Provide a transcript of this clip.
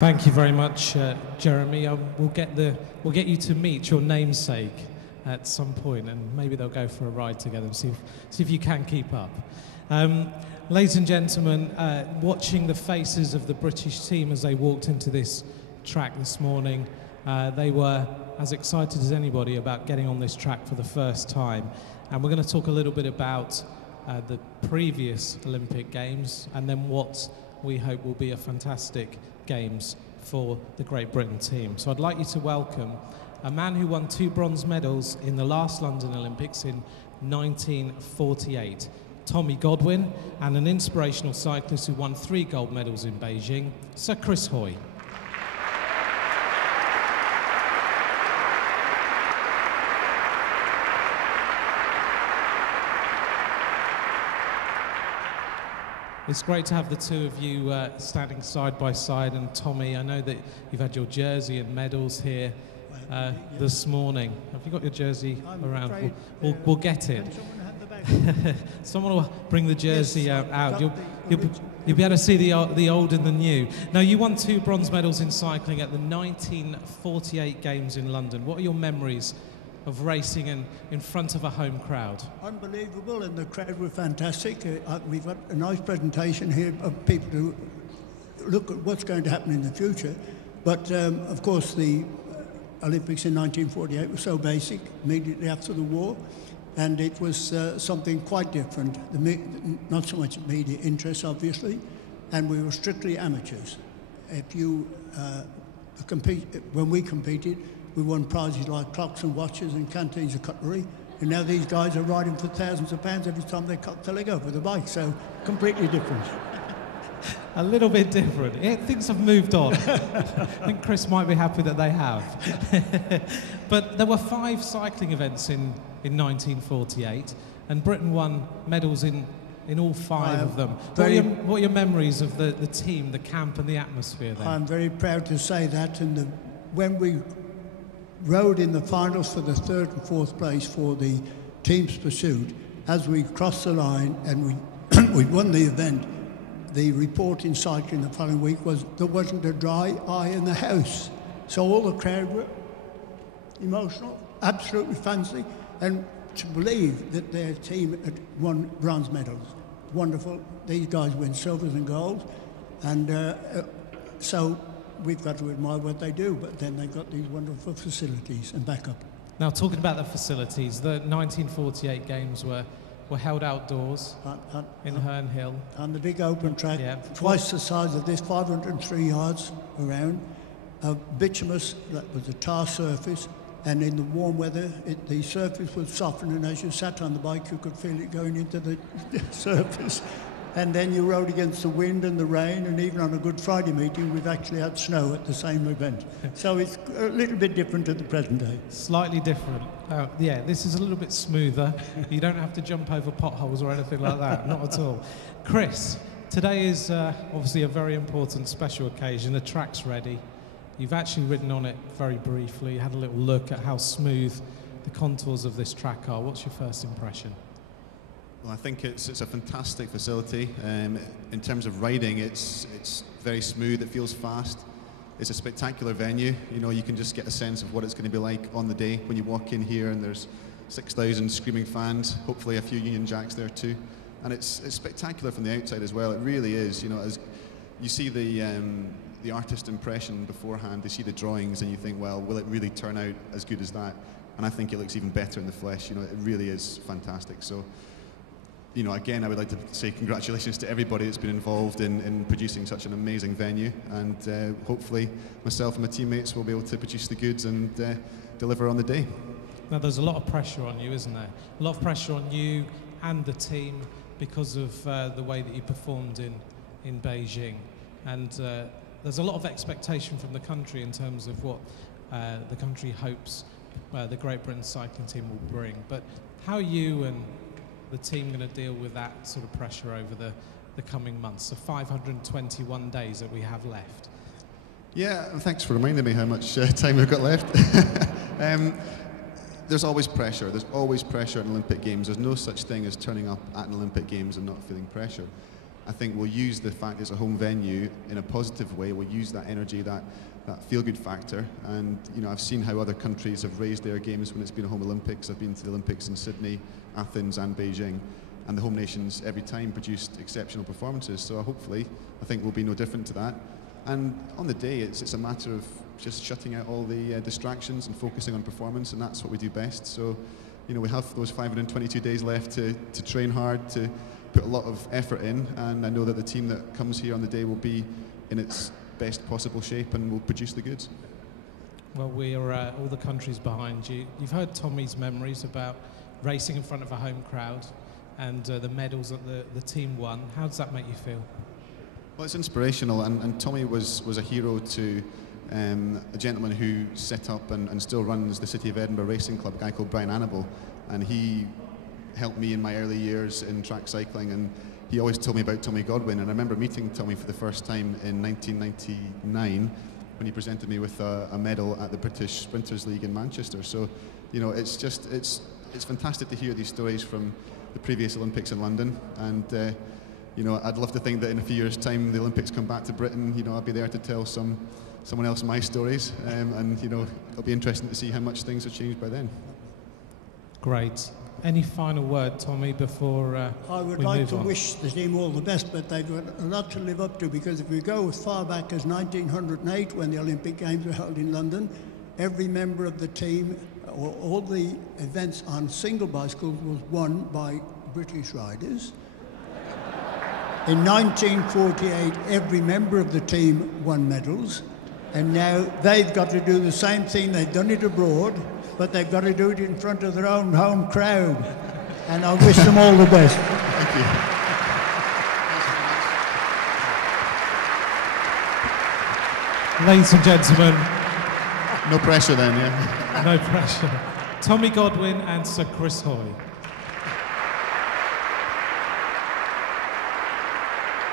Thank you very much, Jeremy. We'll get you to meet your namesake at some point, and maybe they'll go for a ride together and see if you can keep up. Ladies and gentlemen, watching the faces of the British team as they walked into this track this morning, they were as excited as anybody about getting on this track for the first time. And we're going to talk a little bit about the previous Olympic Games and then what we hope will be a fantastic Games for the Great Britain team. So I'd like you to welcome a man who won 2 bronze medals in the last London Olympics in 1948, Tommy Godwin, and an inspirational cyclist who won 3 gold medals in Beijing, Sir Chris Hoy. It's great to have the two of you standing side by side. And Tommy, I know that you've had your jersey and medals here this morning. Have you got your jersey around? We'll get it. Someone will bring the jersey out. You'll be able to see the old and the new. Now, you won 2 bronze medals in cycling at the 1948 Games in London. What are your memories of racing in front of a home crowd? Unbelievable, and the crowd were fantastic. We've got a nice presentation here of people to look at what's going to happen in the future. But of course, the Olympics in 1948 were so basic, immediately after the war, and it was something quite different. Not so much media interest, obviously, and we were strictly amateurs. If you when we competed, we won prizes like clocks and watches and canteens of cutlery, and now these guys are riding for thousands of pounds every time they cock the leg over with a bike, so completely different. A little bit different. Yeah, things have moved on. I think Chris might be happy that they have. But there were 5 cycling events in 1948, and Britain won medals in all 5 of them. What are your memories of the team, the camp and the atmosphere then? I'm very proud to say that, and when we rode in the finals for the 3rd and 4th place for the team's pursuit, as we crossed the line and we won the event, the report in cycling the following week was there wasn't a dry eye in the house. So all the crowd were emotional, absolutely fancy, and to believe that their team had won bronze medals. Wonderful. These guys win silvers and golds, and so we've got to admire what they do, but then they've got these wonderful facilities and backup. Now, talking about the facilities, the 1948 Games were held outdoors in Herne Hill. On the big open track, twice the size of this, 503 yards around, bituminous, that was a tar surface, and in the warm weather, the surface was softened, and as you sat on the bike, you could feel it going into the surface. And then you rode against the wind and the rain, and even on a Good Friday meeting, we've actually had snow at the same event. So it's a little bit different to the present day. Slightly different. Yeah, this is a little bit smoother. You don't have to jump over potholes or anything like that, not at all. Chris, today is obviously a very important special occasion. The track's ready. You've actually ridden on it very briefly, had a little look at how smooth the contours of this track are. What's your first impression? Well, I think it's a fantastic facility. In terms of riding, it's very smooth. It feels fast. It's a spectacular venue. You know, you can just get a sense of what it's going to be like on the day when you walk in here, and there's 6,000 screaming fans. Hopefully, a few Union Jacks there too. And it's spectacular from the outside as well. It really is. You know, as you see the artist impression beforehand, they see the drawings, and you think, well, will it really turn out as good as that? And I think it looks even better in the flesh. You know, it really is fantastic. So, you know, again, I would like to say congratulations to everybody that's been involved in producing such an amazing venue, and hopefully myself and my teammates will be able to produce the goods and deliver on the day. Now, there's a lot of pressure on you, isn't there? A lot of pressure on you and the team because of the way that you performed in Beijing, and there's a lot of expectation from the country in terms of what the country hopes the Great Britain cycling team will bring. But how are you and the team going to deal with that sort of pressure over the coming months, the 521 days that we have left? Yeah, thanks for reminding me how much time we've got left. There's always pressure. There's always pressure at Olympic Games. There's no such thing as turning up at an Olympic Games and not feeling pressure. I think we'll use the fact it's a home venue in a positive way. We'll use that energy, that feel-good factor. And you know, I've seen how other countries have raised their games when it's been a home Olympics. I've been to the Olympics in Sydney, Athens and Beijing, and the home nations every time produced exceptional performances. So hopefully, I think we'll be no different to that. And on the day, it's a matter of just shutting out all the distractions and focusing on performance, and that's what we do best. So, you know, we have those 522 days left to train hard, to put a lot of effort in, and I know that the team that comes here on the day will be in its best possible shape and will produce the goods. Well, we're all the countries behind you. You've heard Tommy's memories about racing in front of a home crowd and the medals that the team won. How does that make you feel? Well, it's inspirational, and Tommy was a hero to a gentleman who set up and still runs the City of Edinburgh Racing Club, a guy called Brian Annable, and he helped me in my early years in track cycling, and he always told me about Tommy Godwin. And I remember meeting Tommy for the first time in 1999 when he presented me with a medal at the British Sprinters League in Manchester. So, you know, it's fantastic to hear these stories from the previous Olympics in London, and you know, I'd love to think that in a few years' time the Olympics come back to Britain, you know, I'll be there to tell someone else my stories, and you know, it'll be interesting to see how much things have changed by then. Great. Any final word, Tommy, before I would like to wish the team all the best, but they've got a lot to live up to, because if we go as far back as 1908, when the Olympic Games were held in London, every member of the team, or all the events on single bicycles, was won by British riders. In 1948, every member of the team won medals, and now they've got to do the same thing. They've done it abroad, but they've got to do it in front of their own home crowd. And I wish them all the best. Thank you. Ladies and gentlemen. No pressure then, yeah. No pressure. Tommy Godwin and Sir Chris Hoy.